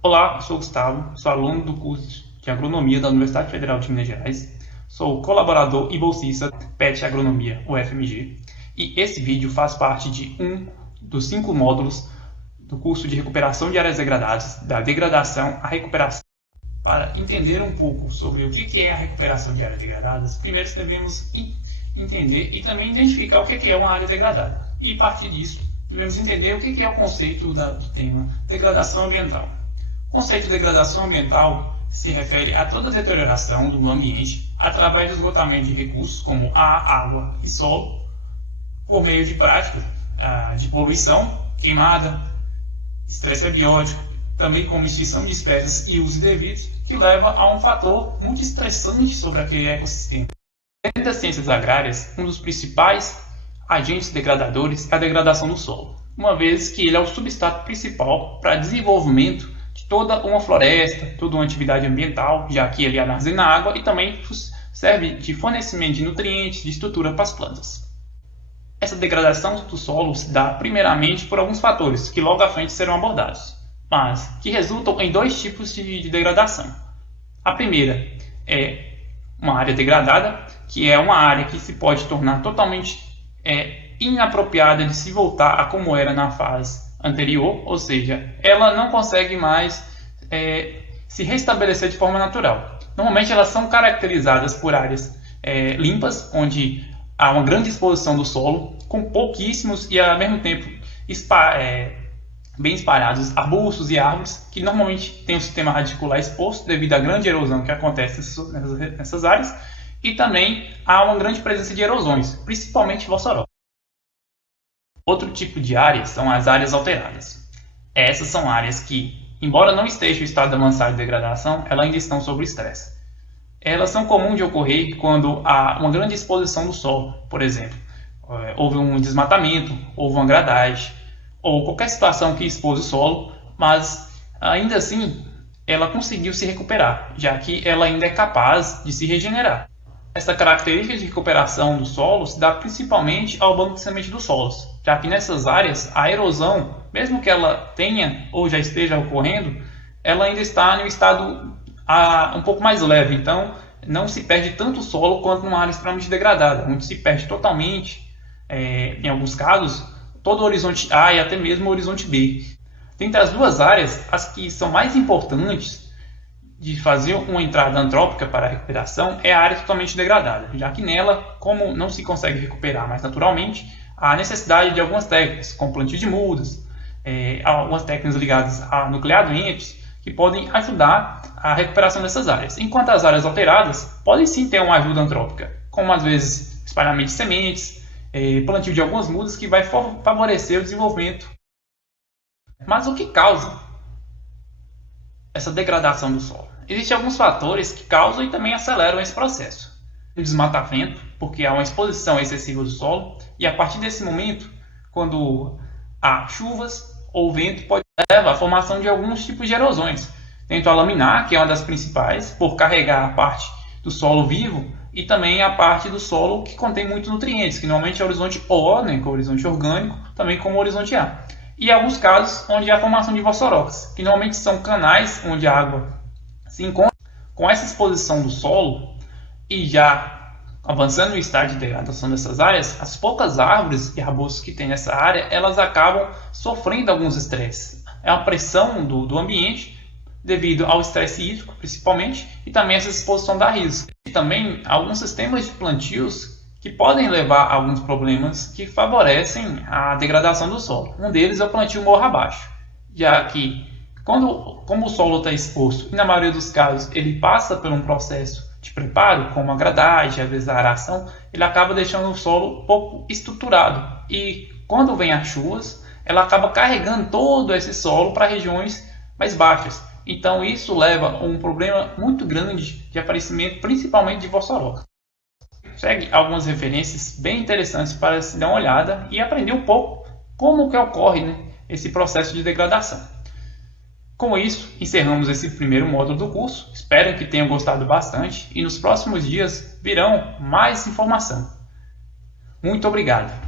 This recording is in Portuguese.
Olá, eu sou o Gustavo, sou aluno do curso de Agronomia da Universidade Federal de Minas Gerais, sou colaborador e bolsista PET Agronomia, UFMG, e esse vídeo faz parte de um dos 5 módulos do curso de recuperação de áreas degradadas, da degradação à recuperação. Para entender um pouco sobre o que é a recuperação de áreas degradadas, primeiro devemos entender e também identificar o que é uma área degradada. E a partir disso, devemos entender o que é o conceito do tema degradação ambiental. O conceito de degradação ambiental se refere a toda a deterioração do ambiente através do esgotamento de recursos como ar, água e solo, por meio de práticas de poluição, queimada, estresse abiótico, também como extinção de espécies e uso indevido, que leva a um fator muito estressante sobre aquele ecossistema. Dentro das ciências agrárias, um dos principais agentes degradadores é a degradação do solo, uma vez que ele é o substrato principal para desenvolvimento de toda uma floresta, toda uma atividade ambiental, já que ele armazena água e também serve de fornecimento de nutrientes, de estrutura para as plantas. Essa degradação do solo se dá primeiramente por alguns fatores que logo à frente serão abordados, mas que resultam em 2 tipos de degradação. A primeira é uma área degradada, que é uma área que se pode tornar totalmente inapropriada de se voltar a como era na fase anterior, ou seja, ela não consegue mais se restabelecer de forma natural. Normalmente elas são caracterizadas por áreas limpas, onde há uma grande exposição do solo, com pouquíssimos e ao mesmo tempo bem espalhados arbustos e árvores, que normalmente têm o sistema radicular exposto devido à grande erosão que acontece nessas áreas, e também há uma grande presença de erosões, principalmente vossorosa. Outro tipo de áreas são as áreas alteradas. Essas são áreas que, embora não estejam em estado avançado de degradação, elas ainda estão sob estresse. Elas são comuns de ocorrer quando há uma grande exposição do solo, por exemplo, houve um desmatamento, houve uma gradagem, ou qualquer situação que expôs o solo, mas ainda assim ela conseguiu se recuperar, já que ela ainda é capaz de se regenerar. Essa característica de recuperação do solo se dá principalmente ao banco de semente dos solos, já que nessas áreas a erosão, mesmo que ela tenha ou já esteja ocorrendo, ela ainda está em um estado um pouco mais leve, então não se perde tanto solo quanto numa área extremamente degradada, onde se perde totalmente, em alguns casos, todo o horizonte A e até mesmo o horizonte B. Dentre as 2 áreas, as que são mais importantes de fazer uma entrada antrópica para a recuperação é a área totalmente degradada, já que nela, como não se consegue recuperar mais naturalmente, há necessidade de algumas técnicas, como plantio de mudas, algumas técnicas ligadas a nucleados que podem ajudar a recuperação dessas áreas. Enquanto as áreas alteradas podem sim ter uma ajuda antrópica, como às vezes espalhamento de sementes, plantio de algumas mudas que vai favorecer o desenvolvimento. Mas o que causa essa degradação do solo? Existem alguns fatores que causam e também aceleram esse processo. O desmatamento, porque há uma exposição excessiva do solo, e a partir desse momento, quando há chuvas ou vento, pode levar à formação de alguns tipos de erosões. Dentro a laminar, que é uma das principais, por carregar a parte do solo vivo, e também a parte do solo que contém muitos nutrientes, que normalmente é o horizonte O, né, que é o horizonte orgânico, também como o horizonte A. E alguns casos onde há a formação de vossorocas, que normalmente são canais onde a água se encontra. Com essa exposição do solo e já avançando no estágio de degradação dessas áreas, as poucas árvores e arbustos que tem nessa área, elas acabam sofrendo alguns estresses. É uma pressão do ambiente devido ao estresse hídrico, principalmente, e também essa exposição da risco. E também alguns sistemas de plantios que podem levar a alguns problemas que favorecem a degradação do solo. Um deles é o plantio morro abaixo, já que como o solo está exposto, e na maioria dos casos ele passa por um processo de preparo, como a gradagem, às vezes a aração, ele acaba deixando o solo pouco estruturado. E quando vem as chuvas, ela acaba carregando todo esse solo para regiões mais baixas. Então isso leva a um problema muito grande de aparecimento, principalmente de vossoroca. Segue algumas referências bem interessantes para se dar uma olhada e aprender um pouco como que ocorre, esse processo de degradação. Com isso, encerramos esse primeiro módulo do curso. Espero que tenham gostado bastante e nos próximos dias virão mais informação. Muito obrigado!